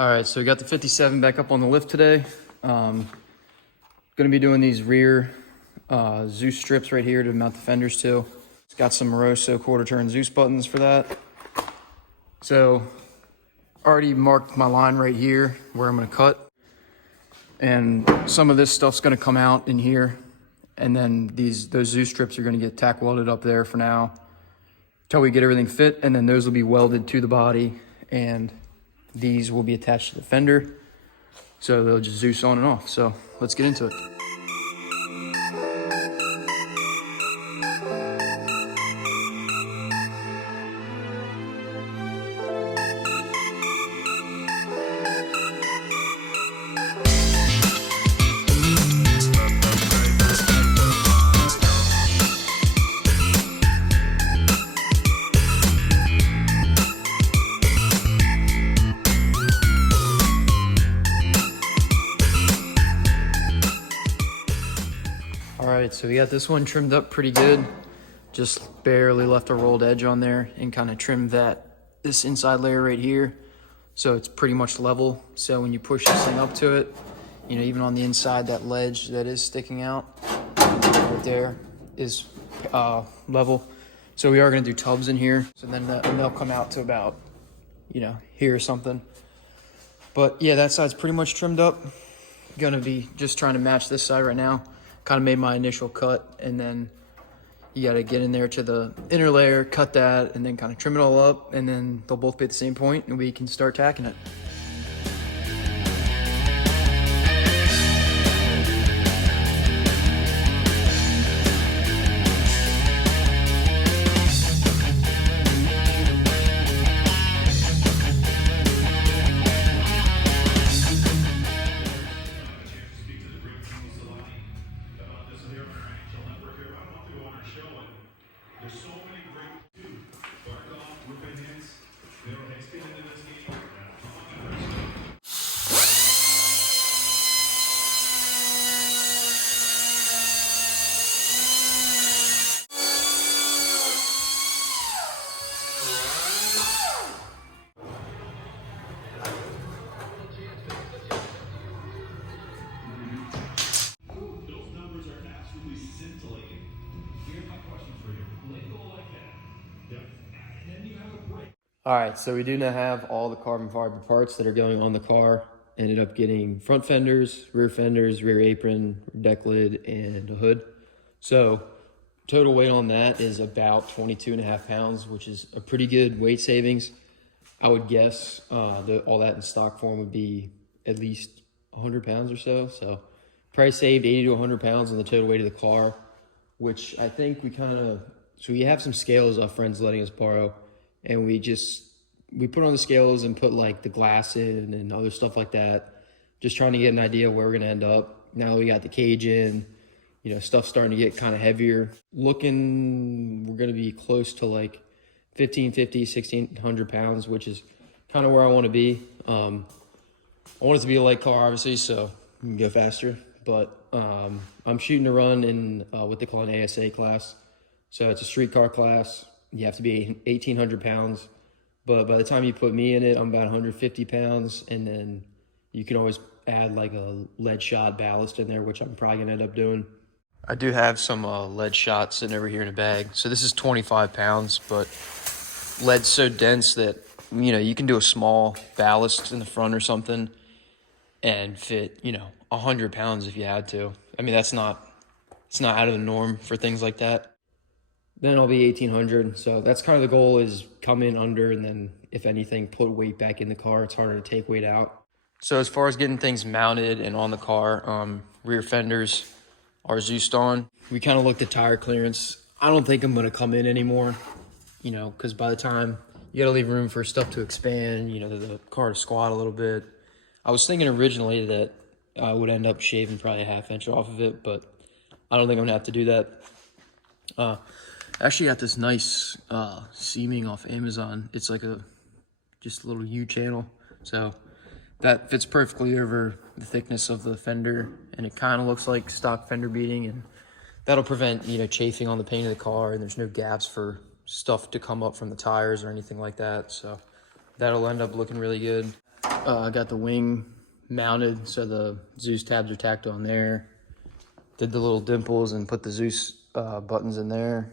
All right, so we got the 57 back up on the lift today. Gonna be doing these rear Zeus strips right here to mount the fenders to. It's got some Moroso quarter turn Zeus buttons for that. So already marked my line right here where I'm gonna cut. And some of this stuff's gonna come out in here. And then those Zeus strips are gonna get tack welded up there for now until we get everything fit. And then those will be welded to the body, and these will be attached to the fender. So they'll just Zeus on and off. So let's get into it. All right, so we got this one trimmed up pretty good. Just barely left a rolled edge on there and kind of trimmed this inside layer right here. So it's pretty much level. So when you push this thing up to it, you know, even on the inside, that ledge that is sticking out right there is level. So we are gonna do tubs in here. So then they'll come out to about, you know, here or something. But yeah, that side's pretty much trimmed up. Gonna be just trying to match this side right now. Kind of made my initial cut, and then you got to get in there to the inner layer, cut that, and then kind of trim it all up, and then they'll both be at the same point, and we can start tacking it. All right, so we do now have all the carbon fiber parts that are going on the car. Ended up getting front fenders, rear apron, deck lid, and a hood. So total weight on that is about 22.5 pounds, which is a pretty good weight savings. I would guess all that in stock form would be at least 100 pounds or so. So probably saved 80 to 100 pounds on the total weight of the car, which I think so we have some scales our friends letting us borrow. And we put on the scales and put like the glass in and other stuff like that. Just trying to get an idea of where we're gonna end up. Now that we got the cage in, you know, stuff's starting to get kind of heavier. We're gonna be close to like 1,550, 1,600 pounds, which is kind of where I wanna be. I want it to be a light car, obviously, so we can go faster. But I'm shooting to run in what they call an ASA class. So it's a street car class. You have to be 1,800 pounds, but by the time you put me in it, I'm about 150 pounds, and then you can always add like a lead shot ballast in there, which I'm probably gonna end up doing. I do have some lead shot sitting over here in a bag. So this is 25 pounds, but lead's so dense that, you know, you can do a small ballast in the front or something and fit, you know, 100 pounds if you had to. I mean, it's not out of the norm for things like that. Then I'll be 1,800. So that's kind of the goal, is come in under, and then if anything, put weight back in the car. It's harder to take weight out. So as far as getting things mounted and on the car, rear fenders are Zeused on. We kind of looked at tire clearance. I don't think I'm gonna come in anymore, you know, because by the time you gotta leave room for stuff to expand, you know, the car to squat a little bit. I was thinking originally that I would end up shaving probably a ½ inch off of it, but I don't think I'm gonna have to do that. Actually got this nice seaming off Amazon. It's like just a little U channel. So that fits perfectly over the thickness of the fender, and it kind of looks like stock fender beading, and that'll prevent, you know, chafing on the paint of the car, and there's no gaps for stuff to come up from the tires or anything like that. So that'll end up looking really good. I got the wing mounted, so the Zeus tabs are tacked on there. Did the little dimples and put the Zeus buttons in there.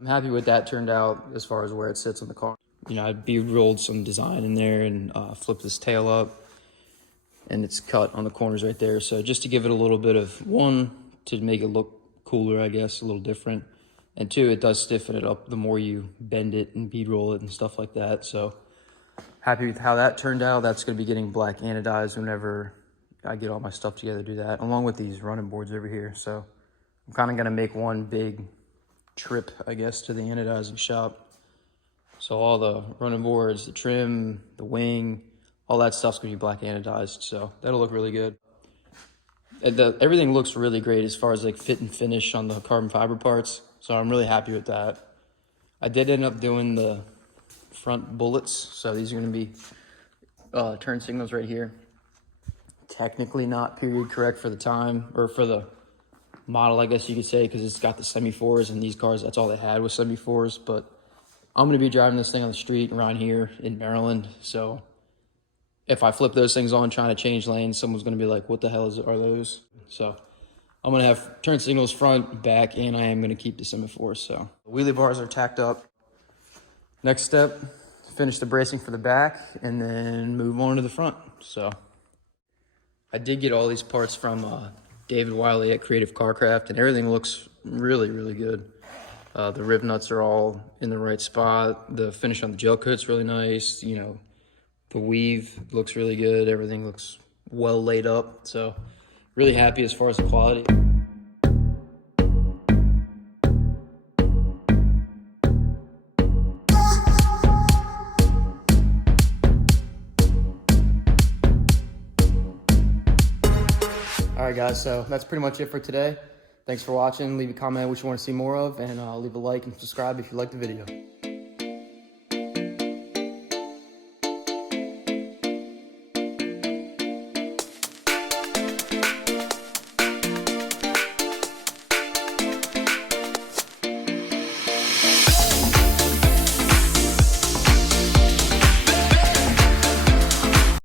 I'm happy with that turned out as far as where it sits on the car. You know, I bead rolled some design in there and flipped this tail up, and it's cut on the corners right there. So just to give it a little bit of, one, to make it look cooler, I guess, a little different. And two, it does stiffen it up the more you bend it and bead roll it and stuff like that. So happy with how that turned out. That's going to be getting black anodized whenever I get all my stuff together to do that, along with these running boards over here. So I'm kind of going to make one big trip, I guess, to the anodizing shop. So all the running boards, the trim, the wing, all that stuff's going to be black anodized. So that'll look really good. Everything looks really great as far as like fit and finish on the carbon fiber parts. So I'm really happy with that. I did end up doing the front bullets. So these are going to be turn signals right here. Technically not period correct for the time, or for the model, I guess you could say, because it's got the semi-4s, and these cars, that's all they had was semi-4s. But I'm going to be driving this thing on the street around here in Maryland. So if I flip those things on trying to change lanes, someone's going to be like, what the hell are those? So I'm going to have turn signals front, back, and I am going to keep the semi-4s. So the wheelie bars are tacked up. Next step, finish the bracing for the back and then move on to the front. So I did get all these parts from David Wiley at Creative Carcraft, and everything looks really, really good. The rib nuts are all in the right spot. The finish on the gel coat's really nice. You know, the weave looks really good. Everything looks well laid up. So really happy as far as the quality. All right, guys, so that's pretty much it for today. Thanks for watching. Leave a comment what you want to see more of, and leave a like and subscribe if you liked the video.